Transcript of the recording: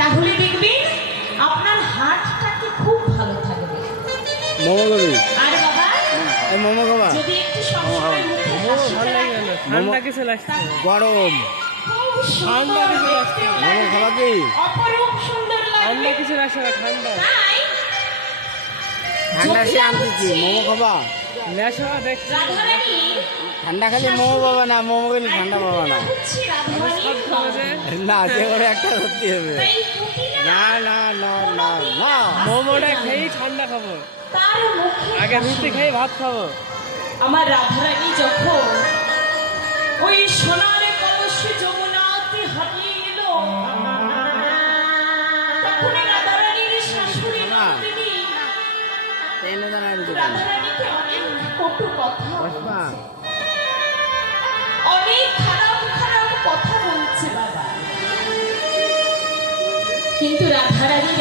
তাহলে দেখবেন আপনার হাতটাকে খুব ভালো থাকবে। মোমো খাবি? আর বাবা মোমো খাবা? যদি একটু সবসময় মুখে হাসি ভালো লাগে না, ঠান্ডা কিছু লাগছে না। গরম খুব ঠান্ডা সুন্দর কিছু লাগছে না। মোমো খাবা কি? অপরূপ সুন্দর ঠান্ডা লাগবে। কিছু লাগছে না, ঠান্ডা তাই ঠান্ডা সে আনতেছি, মোমো খাবা? নেশা দেখছি রাধারানী ঠান্ডা খালি মোমো পাবা না, মোমো খেলে ঠান্ডা পাবা না। হচ্ছে রাধারানী সব খাওয়া যায়। না, যে করে একটা করতে হবে। তাই প্রতিটা না না না না না, মোমোটা খেয়েই ঠান্ডা খাবো, তার মুখে আগে হাসি। রুটি খেয়ে ভাত খাবো। আমার রাধারানী যখন ওই সোনার কলসে যমুনাতে হারিয়ে এলো, তখন এই রাধারানীর শাশুড়ি নন্দিনী এনে দাঁড়া রুটি খাবো। রাধারানীকে অনেক কটু কথা বসবা? অনেক খারাপ খারাপ কথা বলছে বাবা, কিন্তু রাধারানী